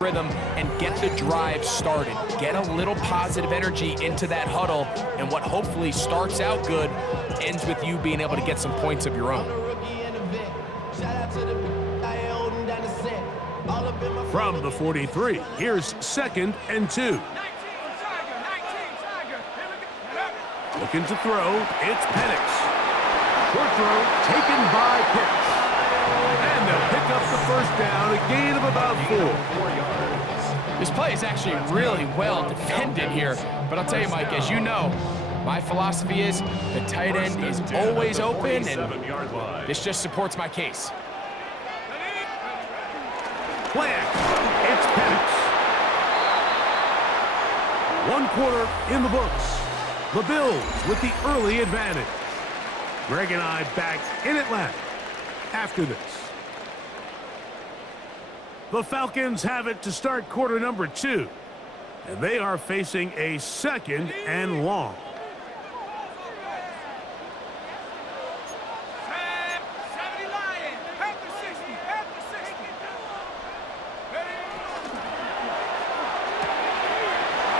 rhythm and get the drive started. Get a little positive energy into that huddle, and what hopefully starts out good ends with you being able to get some points of your own. From the 43, here's 2nd and 2. Looking to throw, it's Penix. Short throw taken by Pitts. And they'll pick up the first down, a gain of about 4. This play is actually really well defended here, but I'll tell you, Mike, as you know, my philosophy is the tight end is always open, and this just supports my case. Flag, it's Penix. 1 quarter in the books. The Bills with the early advantage. Greg and I back in Atlanta after this. The Falcons have it to start quarter number 2, and they are facing a 2nd and long.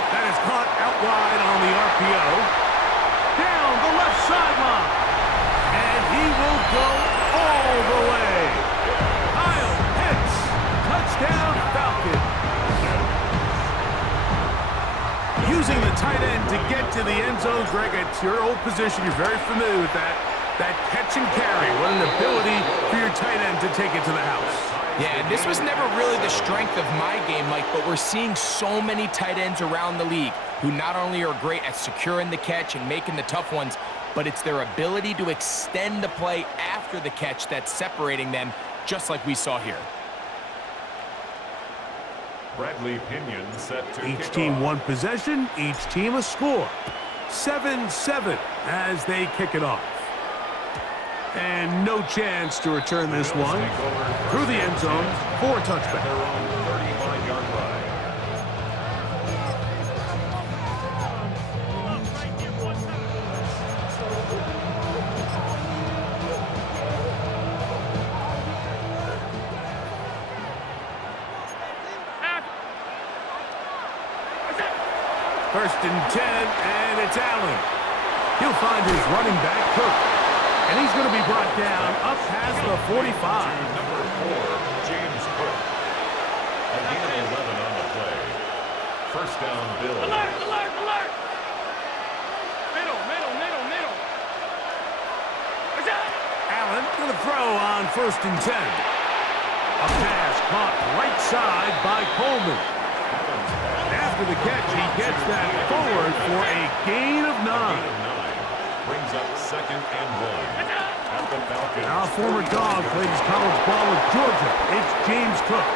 That is caught out wide on the RPO. Down the left sideline. And he will go all the way. Kyle Pitts, touchdown Falcons. Using the tight end to get to the end zone, Greg, it's your old position. You're very familiar with that. That catch and carry. What an ability for your tight end to take it to the house. Yeah, this was never really the strength of my game, Mike, but we're seeing so many tight ends around the league who not only are great at securing the catch and making the tough ones, but it's their ability to extend the play after the catch that's separating them, just like we saw here. Bradley Pinion set to each team off. 1 possession, each team a score. 7-7 as they kick it off. And no chance to return this one through the end zone for a touchback. Their own 35-yard line. First and 10, and it's Allen. He'll find his running back, Cook. And he's going to be brought down up past the 45. Number 4, James Cook. A gain of 11 on the play. First down, Bill. Alert, alert, alert! Middle. Allen going to throw on 1st and 10. A pass caught right side by Coleman. And after the catch, he gets that forward for a gain of 9. Brings up 2nd and 1. At the Falcons. Our former dog played his college ball with Georgia. It's James Cook.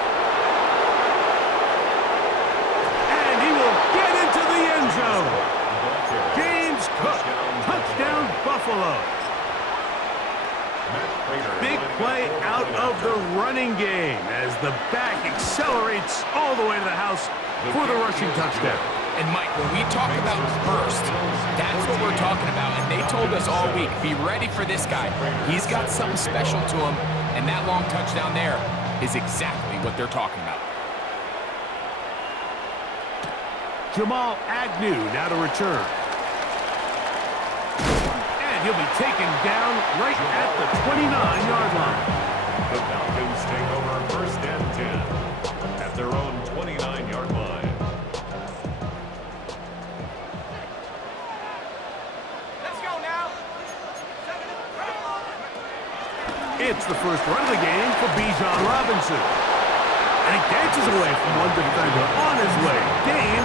And he will get into the end zone. James Cook, touchdown Buffalo. Big play out of the running game as the back accelerates all the way to the house for the rushing touchdown. And Mike, when we talk about burst, that's what we're talking about. And they told us all week, be ready for this guy. He's got something special to him, and that long touchdown there is exactly what they're talking about. Jamal Agnew now to return. And he'll be taken down right at the 29-yard line. The Falcons take over 1st and 10 at their own 29-yard line. It's the first run of the game for Bijan Robinson. And he dances away from one defender on his way. Gain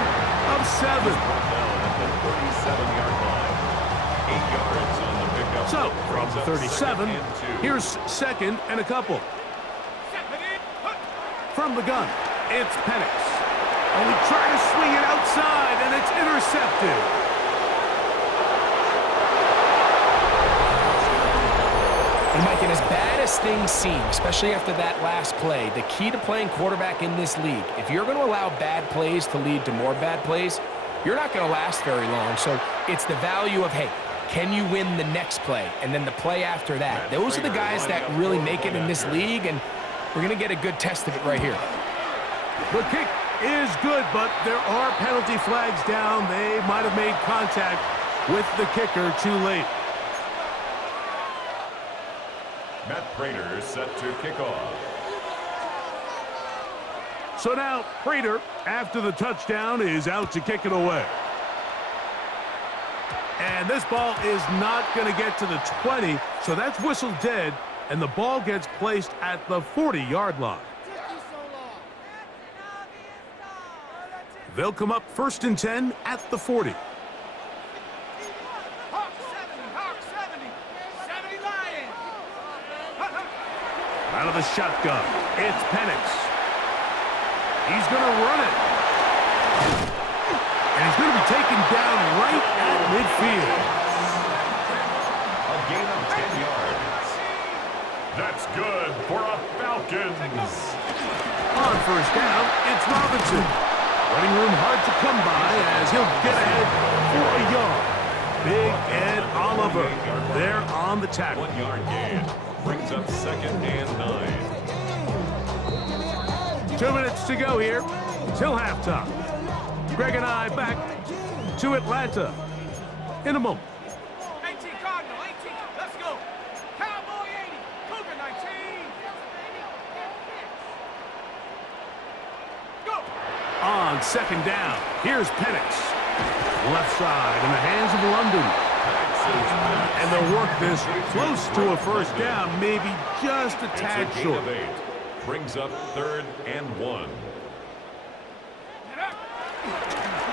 of 7. At the 37-yard line. 8 yards on the pickup. So, from the 37, here's 2nd and a couple. From the gun, it's Penix. And we try to swing it outside, and it's intercepted. And Mike, and as bad as things seem, especially after that last play, the key to playing quarterback in this league, if you're going to allow bad plays to lead to more bad plays, you're not going to last very long. So it's the value of, hey, can you win the next play? And then the play after that. Those are the guys that really make it in this league, and we're going to get a good test of it right here. The kick is good, but there are penalty flags down. They might have made contact with the kicker too late. Matt Prater set to kick off. So now Prater, after the touchdown, is out to kick it away. And this ball is not going to get to the 20, so that's whistled dead, and the ball gets placed at the 40-yard line. They'll come up 1st and 10 at the 40. Hawk 70, Hawk 70. 70 Lions. Out of the shotgun, it's Penix. He's going to run it. And he's going to be taken down right at midfield. A gain of 10 yards. That's good for a Falcons. On 1st down, it's Robinson. Running room hard to come by as he'll get ahead for a yard. Big Ed Oliver there on the tackle. 1 yard gain. Brings up 2nd and 9. 2 minutes to go here till halftime. Greg and I back to Atlanta in a moment. 18 Cardinal, 18. Let's go. Cowboy 80. Cougar 19. Go. On 2nd down, here's Penix. Left side in the hands of London. And they'll work this close to a 1st down, maybe just a tad It's a gain short. of 8. Brings up 3rd and 1.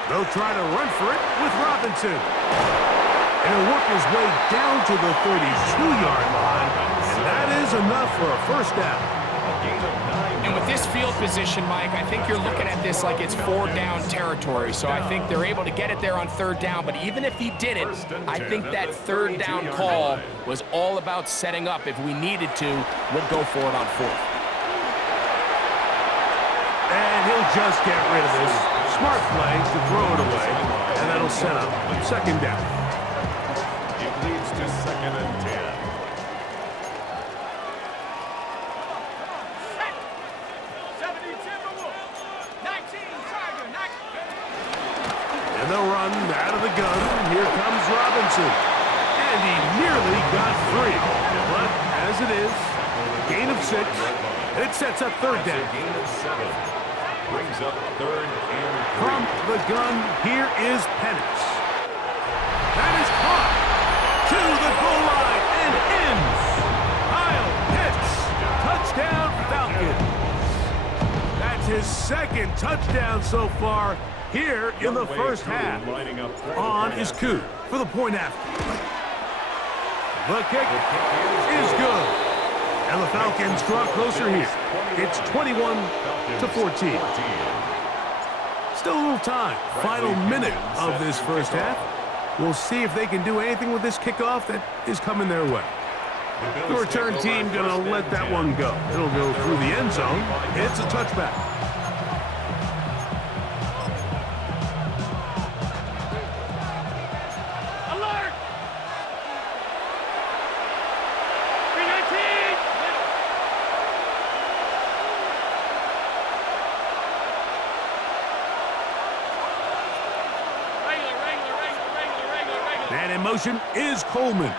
They'll try to run for it with Robinson. And he'll work his way down to the 32-yard line. And that is enough for a 1st down. A gain of 9. And with this field position, Mike, I think you're looking at this like it's 4 down territory. So I think they're able to get it there on 3rd down. But even if he didn't, I think that 3rd down call was all about setting up. If we needed to, we'll go for it on 4th. And he'll just get rid of this. Smart play to throw it away. And that'll set up 2nd down. It leads to 2nd and 10. 70 Timberwolves. 19 Tiger. 19. And they'll run out of the gun. Here comes Robinson. And he nearly got free. But as it is, gain of 6. It sets up 3rd That's a down. gain of 7. Brings up 3rd and 3. From the gun, here is Penix. That is caught to the goal line and in. Kyle Pitts. Touchdown, Falcons. That's his 2nd touchdown so far here in the 1st half. Lining up for the On point is after. Koo for the point after. The kick is good. And the Falcons draw closer here. It's 21-14. Still a little time. Final minute of this 1st half. We'll see if they can do anything with this kickoff that is coming their way. The return team going to let that one go. It'll go through the end zone. It's a touchback. Alert. 319. Regular. And in motion is Coleman.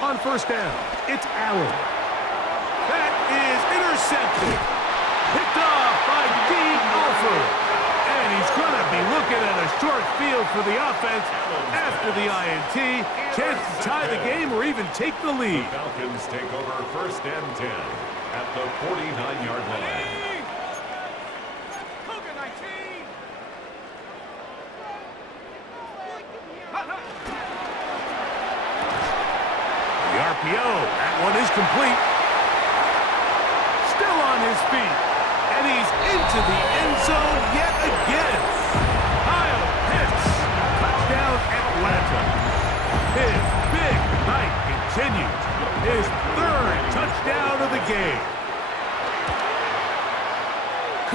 On 1st down, it's Allen. That is intercepted. Picked off by Dean Alford. And he's going to be looking at a short field for the offense after the INT. Chance to tie the game or even take the lead. Falcons take over 1st and 10 at the 49-yard line. Cougar 19. The RPO, that one is complete. Still on his feet. And he's into the end zone yet again. Kyle Pitts, touchdown Atlanta. His big night continues. His 3rd touchdown of the game.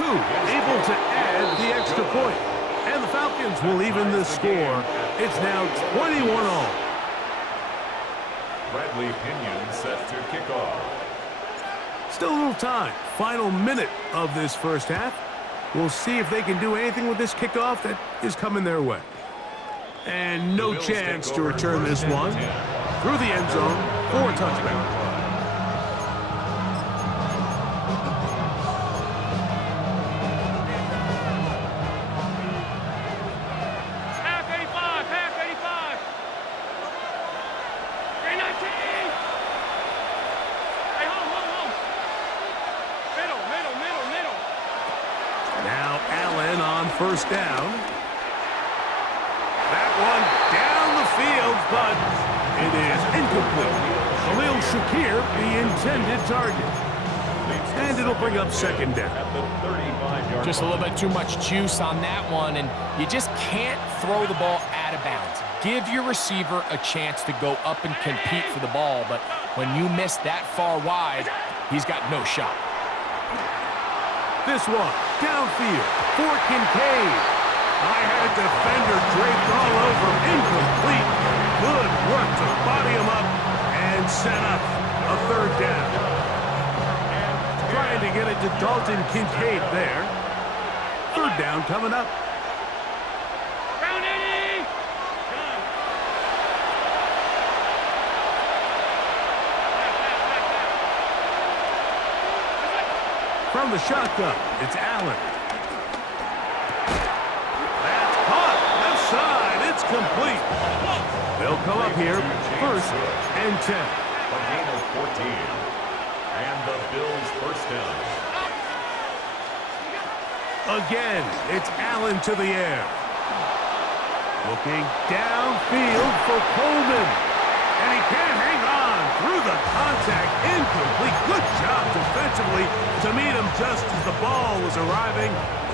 Koo able to add the extra point. And the Falcons will even the score. It's now 21-all. Bradley Pinion set to kick off. Still a little time. Final minute of this first half. We'll see if they can do anything with this kickoff that is coming their way. And no chance to return this one through the end zone for a touchdown. Now Allen on first down. That one down the field, but it is incomplete. Khalil Shakir, the intended target. And it'll bring up second down. Just a little bit too much juice on that one, and you just can't throw the ball out of bounds. Give your receiver a chance to go up and compete for the ball, but when you miss that far wide, he's got no shot. This one, downfield, for Kincaid. I had a defender draped all over him, incomplete. Good work to body him up and set up a third down. Trying to get it to Dalton Kincaid there. Third down coming up. From the shotgun, it's Allen. That's caught. Left side. It's complete. They'll come up here. First and 10. A gain of 14. And the Bills first down. Again, it's Allen to the air. Looking downfield for Coleman. And he can't hang on through the contact. Incomplete. Good job defensively to meet him just as the ball was arriving.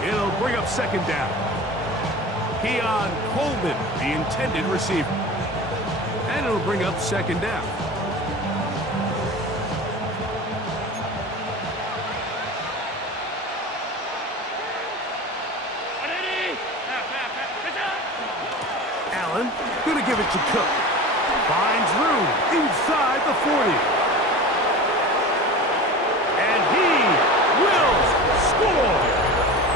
It'll bring up second down. Keon Coleman, the intended receiver. And it'll bring up second down. Allen, gonna give it to Cook. Finds room inside the 40. And he will score.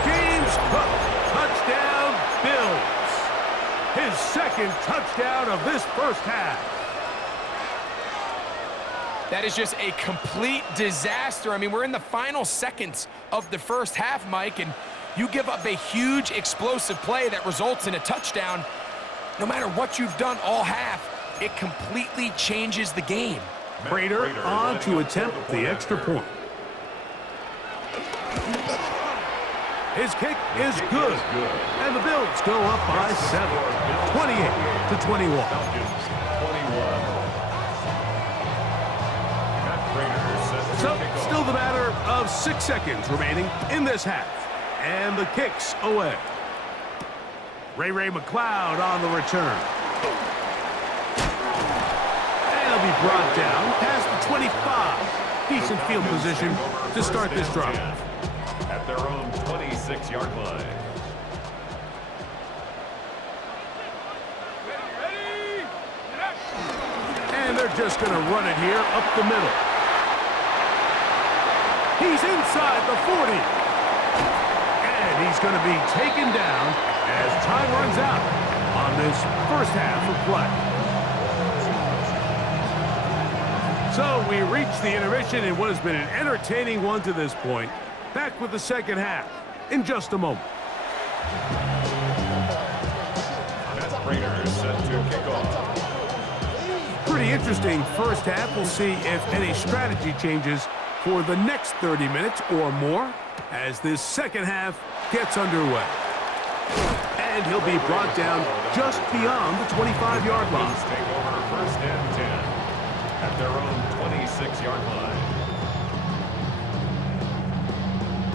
James Cook, touchdown Bills. His second touchdown of this first half. That is just a complete disaster. I mean, we're in the final seconds of the first half, Mike, and you give up a huge explosive play that results in a touchdown. No matter what you've done all half, it completely changes the game. Prater on to attempt the extra point. His kick is good. And the Bills go up by 7, 28-21. So, still the matter of 6 seconds remaining in this half. And the kick's away. Ray McLeod on the return. And he'll be brought down past the 25. Decent field position to start this drive. At their own 26-yard line. And they're just going to run it here up the middle. He's inside the 40. And he's going to be taken down as time runs out on this first half of play. So we reach the intermission in what has been an entertaining one to this point. Back with the second half in just a moment. Matt Prater is set to kick off. Pretty interesting first half. We'll see if any strategy changes for the next 30 minutes or more as this second half gets underway. And he'll be brought down just beyond the 25-yard line. Take over first and 10 at their own 26-yard line.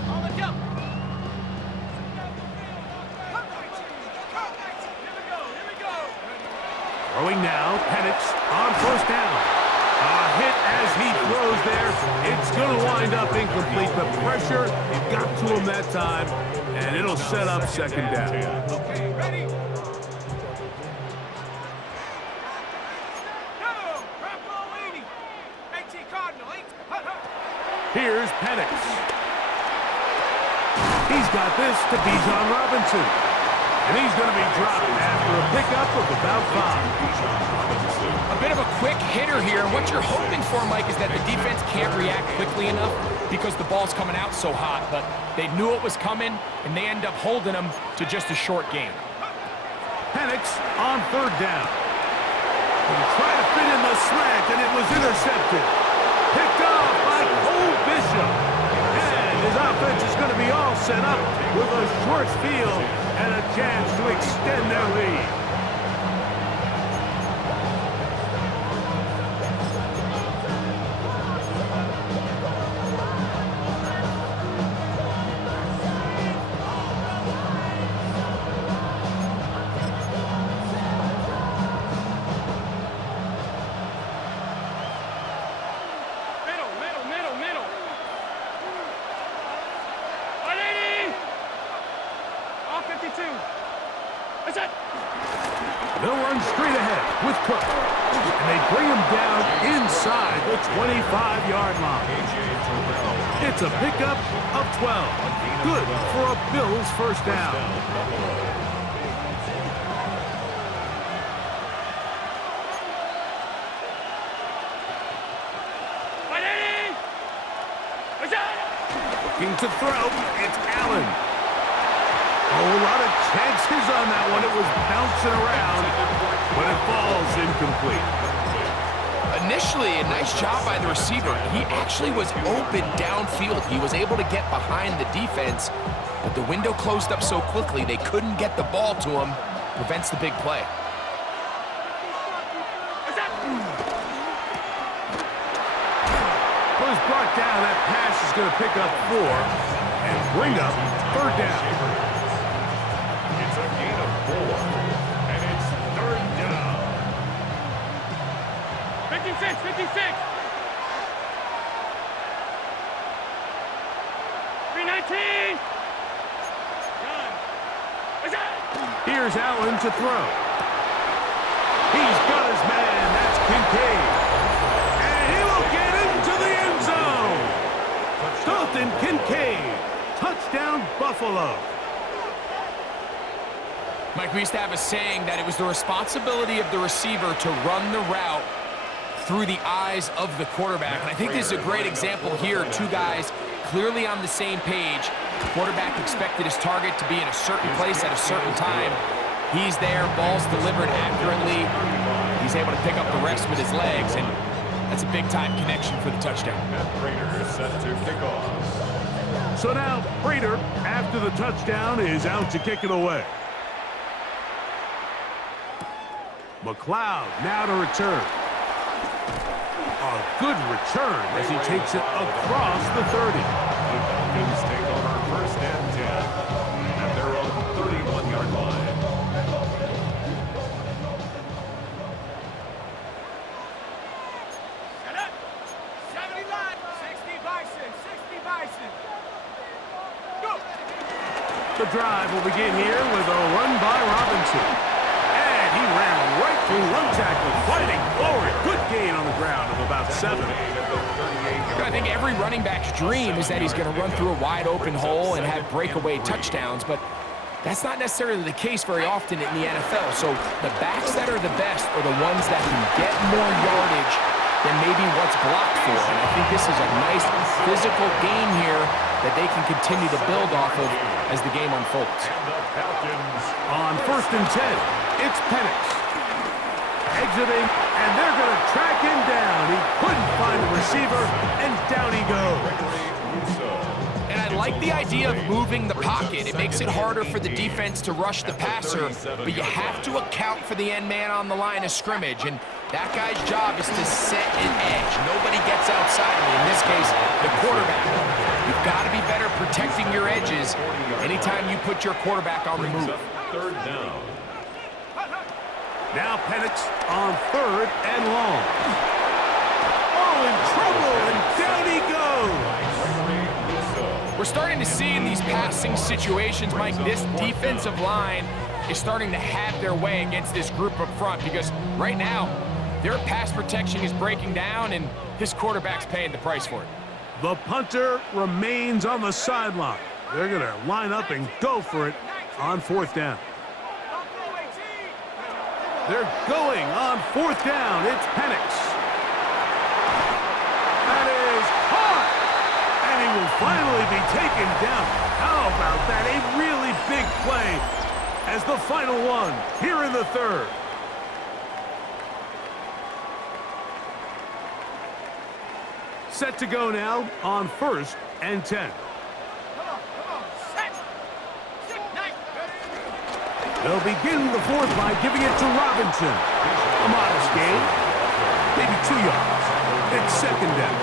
On the jump. Here we go. Throwing now, Penix on first down. A hit as he throws there. It's going to wind up incomplete. The pressure got to him that time, and it'll set up second down. Okay, ready? Go! Drop ball 80. 18 Cardinal, 8. Hut, hut. Here's Penix. He's got this to Bijan Robinson. And he's going to be dropped after a pickup of about 5. A bit of a quick hitter here. What you're hoping for, Mike, is that the defense can't react quickly enough because the ball's coming out so hot. But they knew it was coming, and they end up holding them to just a short game. Penix on 3rd down. He tried to fit in the slant, and it was intercepted. Picked off by Cole Bishop. And his offense is going to be all set up with a short field and a chance to extend their lead. Middle. 180! All 52. That's it. They'll run straight ahead with Cook. And they bring him down inside the 25-yard line. It's a pickup of 12. Good for a Bills first down. Looking to throw, it's Allen. A lot of chances on that one. It was bouncing around, but it falls incomplete. Initially, a nice job by the receiver. He actually was open downfield. He was able to get behind the defense, but the window closed up so quickly they couldn't get the ball to him. Prevents the big play. Was brought down. That pass is going to pick up 4 and bring up 3rd down. It's a gain of 4, and it's 3rd down. 56. 319. Here's Allen to throw. He's got his man. That's Kincaid. And he will get into the end zone. Dalton Kincaid. Touchdown, Buffalo. Mike, we used to have a saying that it was the responsibility of the receiver to run the route through the eyes of the quarterback. And I think this is a great example here. Two guys clearly on the same page. Quarterback expected his target to be in a certain place at a certain time. He's there, ball's delivered accurately. He's able to pick up the rest with his legs, and that's a big-time connection for the touchdown. Prater is set to kick off. So now Prater, after the touchdown, is out to kick it away. McLeod now to return. A good return as he takes it across the 30. The Falcons take over 1st and 10 at their own 31-yard line. Shut up. 70 line. 60 Bison. Go. The drive will begin here with a run by Robinson. And he ran right through one tackle, fighting forward. Good gain on the ground of about 7. I think every running back's dream is that he's going to run through a wide-open hole and have breakaway touchdowns, but that's not necessarily the case very often in the NFL. So the backs that are the best are the ones that can get more yardage than maybe what's blocked for. And I think this is a nice physical gain here that they can continue to build off of as the game unfolds. And the Falcons On 1st and 10, it's Penix. Exiting, and they're going to track him down. He couldn't find the receiver, and down he goes. And I like the idea of moving the pocket. It makes it harder for the defense to rush the passer, but you have to account for the end man on the line of scrimmage, and that guy's job is to set an edge. Nobody gets outside of me. In this case, the quarterback. You've got to be better protecting your edges anytime you put your quarterback on the move. 3rd down. Now Penix on 3rd and long. Oh, in trouble, and down he goes. We're starting to see in these passing situations, Mike, this defensive line is starting to have their way against this group up front because right now, their pass protection is breaking down and his quarterback's paying the price for it. The punter remains on the sideline. They're going to line up and go for it on fourth down. They're going on fourth down. It's Penix. That is caught. And he will finally be taken down. How about that? A really big play as the final one here in the third. Set to go now on 1st and 10. They'll begin the fourth by giving it to Robinson. A modest gain, maybe 2 yards. It's second down.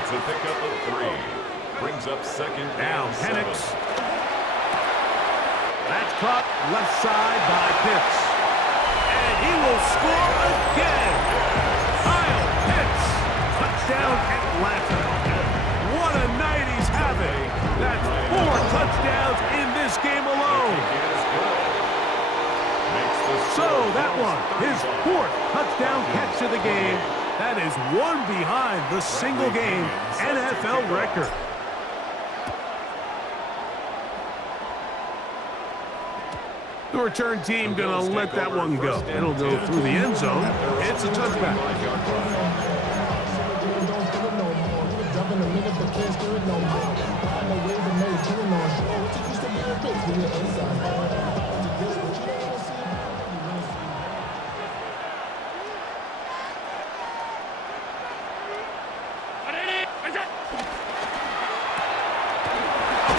It's a pickup of 3. Brings up second Now down. Penix. That's caught left side by Pitts. And he will score again. Kyle Pitts. Touchdown Atlanta. What a night he's having. That's 4 touchdowns in this game alone. So that one, his 4th touchdown catch of the game. That is one behind the single-game NFL record. The return team going to let that one go. It'll go through the end zone. It's a touchback.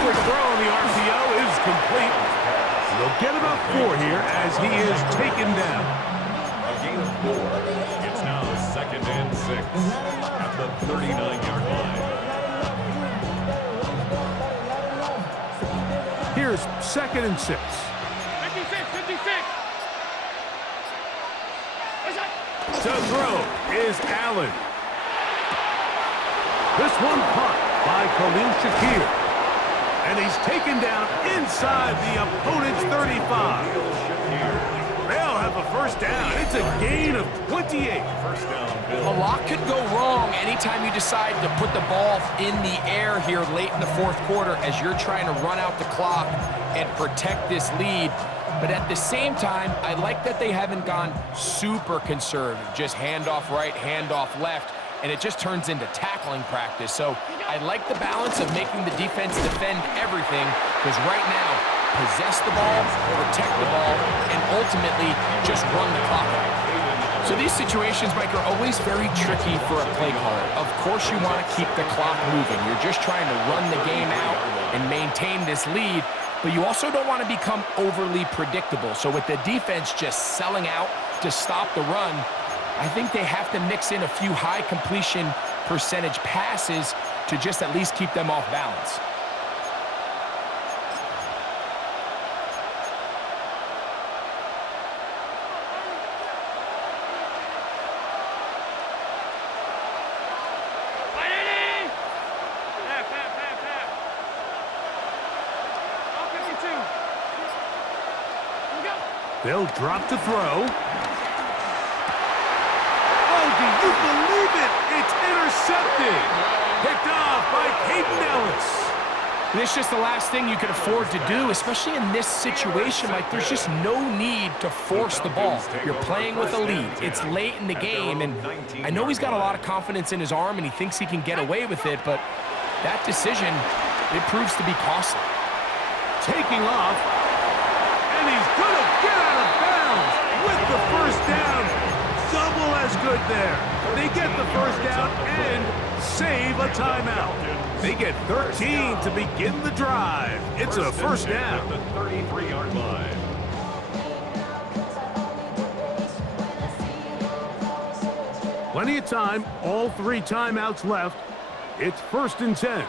Quick throw on the RPO is complete. They'll get about 4 here as he is taken down. A gain of 4. It's now 2nd and 6 at the 39-yard line. Here's 2nd and 6. 56, 56. To throw is Allen. This one caught by Khalil Shakir. And he's taken down inside the opponent's 35. They'll have a first down. It's a gain of 28. First down, Bill. A lot could go wrong anytime you decide to put the ball in the air here late in the 4th quarter as you're trying to run out the clock and protect this lead. But at the same time, I like that they haven't gone super conservative, just handoff right, handoff left, and it just turns into tackling practice. So I like the balance of making the defense defend everything, because right now, possess the ball, protect the ball, and ultimately just run the clock out. So these situations, Mike, are always very tricky for a play caller. Of course you want to keep the clock moving. You're just trying to run the game out and maintain this lead, but you also don't want to become overly predictable. So with the defense just selling out to stop the run, I think they have to mix in a few high completion percentage passes to just at least keep them off balance. They'll drop to throw. Oh, do you believe it? It's intercepted. Picked off by Peyton Ellis. And it's just the last thing you could afford to do, especially in this situation. Like, there's just no need to force the ball. You're playing with a lead. It's late in the game, and I know he's got a lot of confidence in his arm, and he thinks he can get away with it, but that decision, it proves to be costly. Taking off, and he's going to get out of bounds with the first down. Double as good there. They get the first down and save a timeout. They get 13 to begin the drive. It's a first down. The 33-yard line. Plenty of time. All 3 timeouts left. It's 1st and 10.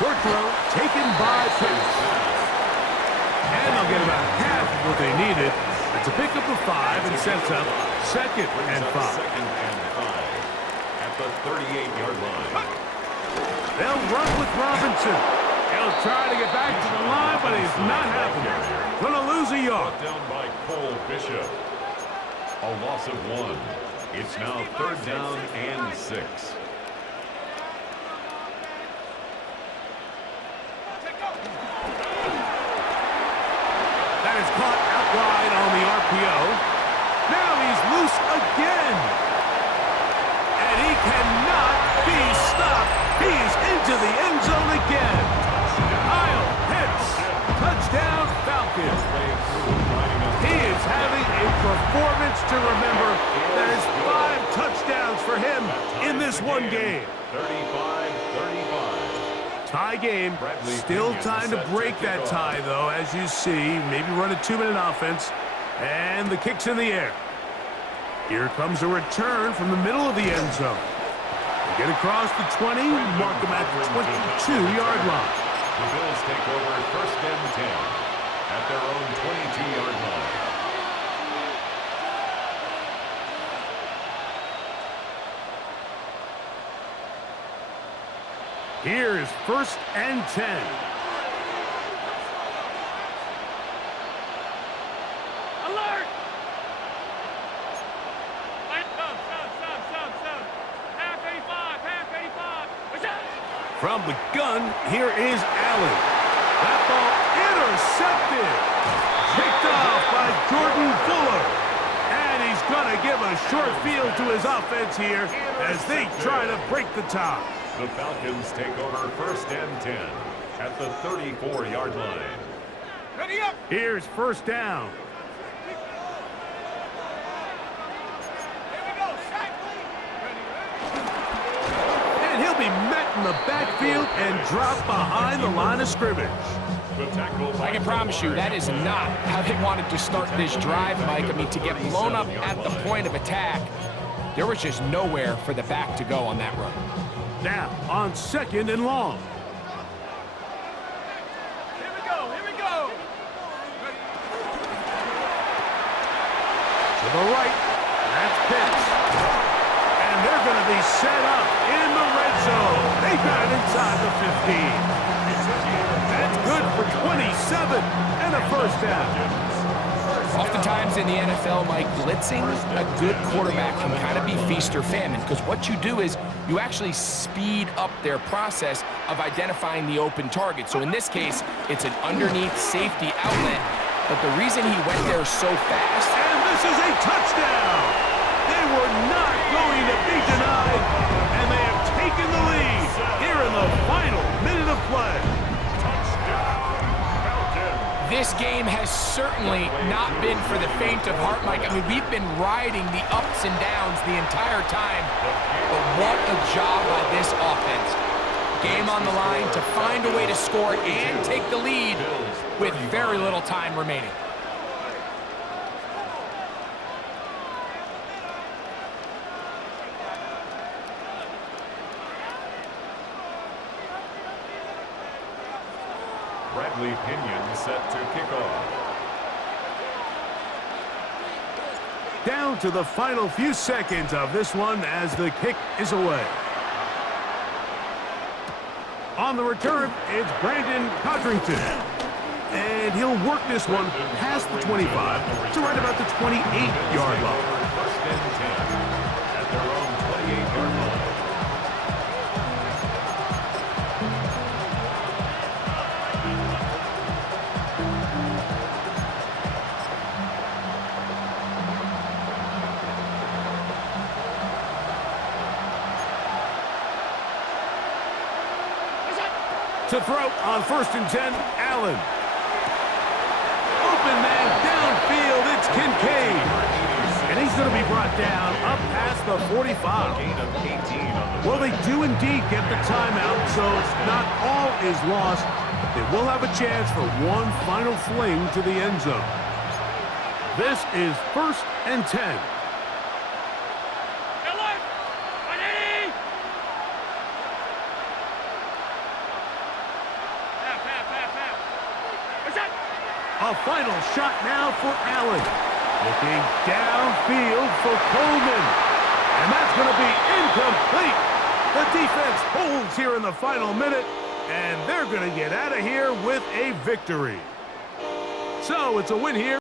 Short throw taken by Pitts. And they'll get about half of what they needed. It's a pickup of 5 and sets up 2nd and 5. 2nd and 5 at the 38-yard line. They'll run with Robinson. He'll try to get back to the line, but he's not happening. Gonna lose a yard. Down by Cole Bishop. A loss of 1. It's now 3rd down and 6. That is caught out wide on the RPO. Now he's loose again. And he cannot be stopped. He's into the end zone again. Kyle Pitts, touchdown Falcons. He is having a performance to remember. That is 5 touchdowns for him in this one game. 35-35. Tie game. Still time to break that tie, though, as you see. Maybe run a 2-minute offense. And the kick's in the air. Here comes a return from the middle of the end zone. They get across the 20, mark them at the 22-yard line. The Bills take over 1st and 10 at their own 22-yard line. Here is 1st and 10. Alert! Stop. Half 85, half 85. What's up? From the gun, here is Allen. That ball intercepted. Picked off by Jordan Fuller. And he's going to give a short field to his offense here as they try to break the tie. The Falcons take over 1st and 10 at the 34-yard line. Ready up! Here's 1st down. Here we go, shot! Ready. And he'll be met in the backfield and dropped behind the line of scrimmage. The tackle by I can promise you that is not how they wanted to start this drive, Mike. I mean, to get blown up at the point of attack, there was just nowhere for the back to go on that run. Now, on 2nd and long. Here we go. Ready. To the right, that's Pitts. And they're going to be set up in the red zone. They got it inside the 15. That's good for 27 and a 1st down. Oftentimes in the NFL, Mike, blitzing, a good quarterback can kind of be feast or famine, because what you do is you actually speed up their process of identifying the open target. So in this case, it's an underneath safety outlet, but the reason he went there so fast... And this is a touchdown! They were not going to be denied, and they have taken the lead here in the final minute of play. This game has certainly not been for the faint of heart, Mike. I mean, we've been riding the ups and downs the entire time, but what a job by this offense. Game on the line to find a way to score and take the lead with very little time remaining. Bradley Pinion set to kick off. Down to the final few seconds of this one as the kick is away. On the return, it's Brandon Codrington. And he'll work this one past the 25 to right about the 28-yard line. 1st and 10 at their own 28-yard line. To throw on 1st and 10, Allen. Open man downfield, it's Kincaid. And he's going to be brought down up past the 45. Gain of 18 on the Well, they do indeed get the timeout, so not all is lost. They will have a chance for one final fling to the end zone. This is 1st and 10. Alert! Ready! Half. What's that? A final shot now for Allen. Looking downfield for Coleman. And that's going to be incomplete. The defense holds here in the final minute, and they're going to get out of here with a victory. So it's a win here.